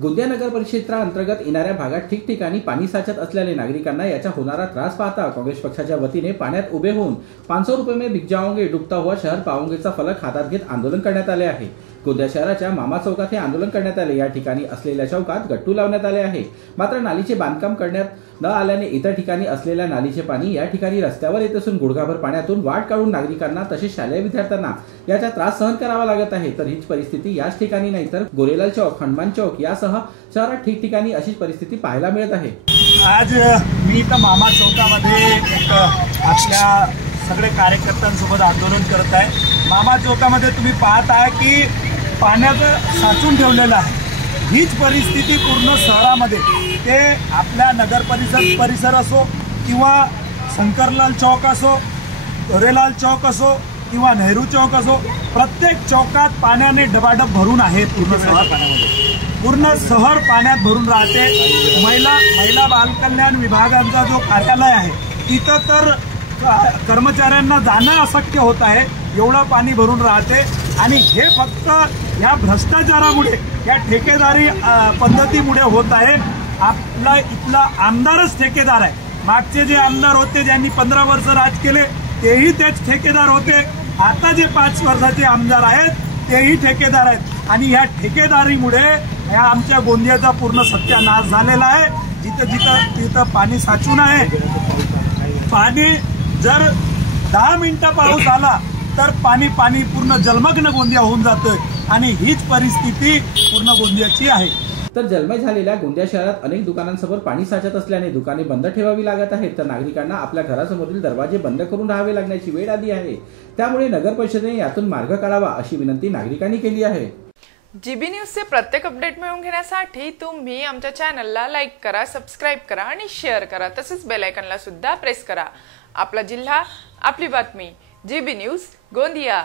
गोंदिया नगर परिक्षेत्रा अंतर्गत येणाऱ्या भागात ठिकठिकाणी पाणी साचत असल्याने नागरिकांना याचा होणारा त्रास पाहता काँग्रेस पक्षाच्या वतीने पाण्यात उभे होऊन 500 रुपये में बिक जाओगे डुबता हुआ शहर पाओगेचा फलक हातात घेत आंदोलन करण्यात आले आहे। गोंदिया शहराच्या मामा चौकात हे आंदोलन करण्यात आले। या ठिकाणी असलेल्या चौकात गट्टू लावण्यात आले आहे, मात्र नालीचे बांधकाम करण्यात न आल्याने इतर ठिकाणी असलेल्या नालीचे पाणी या ठिकाणी रस्त्यावर येत असून गुडघाभर पाण्यातून वाट काढून नागरिकांना तसेच शालेय विद्यार्थ्यांना याचा त्रास सहन करावा लागत आहे। तर हीच परिस्थिती याच ठिकाणी नाही तर गोरेलाल चौक, हनुमान चौक यासह शहरात ठिकठिकाणी अशीच परिस्थिती पाहायला मिळत आहे। आज मी इथं मामा चौकामध्ये एक आपल्या सगळे कार्यकर्त्यांसोबत आंदोलन करत आहे। मामा चौकामध्ये तुम्ही पाहत आहे की पाण्याचं साचून ठेवलेलं आहे। हीच परिस्थिती पूर्ण शहरामध्ये ते आपल्या नगर परिसर असो किंवा शंकरलाल चौक असो, गोरेलाल चौक असो किंवा नेहरू चौक असो, प्रत्येक चौकात पाण्याने डबाडब भरून आहे। पूर्ण शहर पाण्यात भरून राहते। महिला बालकल्याण विभागाचा जो कार्यालय आहे तिथं तर कर्मचाऱ्यांना जाणं अशक्य होत आहे, एवढं पाणी भरून राहते। आणि हे फक्त या भ्रष्टाचारामुळे, या ठेकेदारी पद्धतीमुळे होत आहे। आपला इथला आमदारच ठेकेदार आहे। मागचे जे आमदार होते ज्यांनी 15 वर्ष राज केले तेही तेच ठेकेदार होते। आता जे 5 वर्षाचे आमदार आहेत तेही ठेकेदार आहेत। आणि या ठेकेदारीमुळे या आमच्या गोंदियाचा पूर्ण सत्यानाश झालेला आहे। जिथं पाणी साचून आहे, पाणी जर 10 मिनिटं पाऊस आला तर पाणी पूर्ण जलमग्न गोंदिया होऊन जातोय। आणि हीच परिस्थिती पूर्ण गोंदियाची आहे। तर जलमय झालेल्या गोंदिया शहरात अनेक दुकानांसमोर पाणी साचत असल्याने दुकाने बंद ठेवावी लागत आहेत। तर नागरिकांना आपल्या घरासमोरील दरवाजे बंद करून राहावे लागण्याची वेळ आली आहे। त्यामुळे नगर परिषदेने यातून मार्ग काढावा अशी विनंती नागरिकांनी केली आहे। जीबी न्यूजचे प्रत्येक अपडेट मिळवून घेण्यासाठी तुम्ही आमच्या चॅनलला लाईक करा, सबस्क्राइब करा आणि शेअर करा। तसेच बेल आयकॉनला सुद्धा प्रेस करा। आपला जिल्हा, आपली बातमी, जीबी न्यूज, गोंदिया।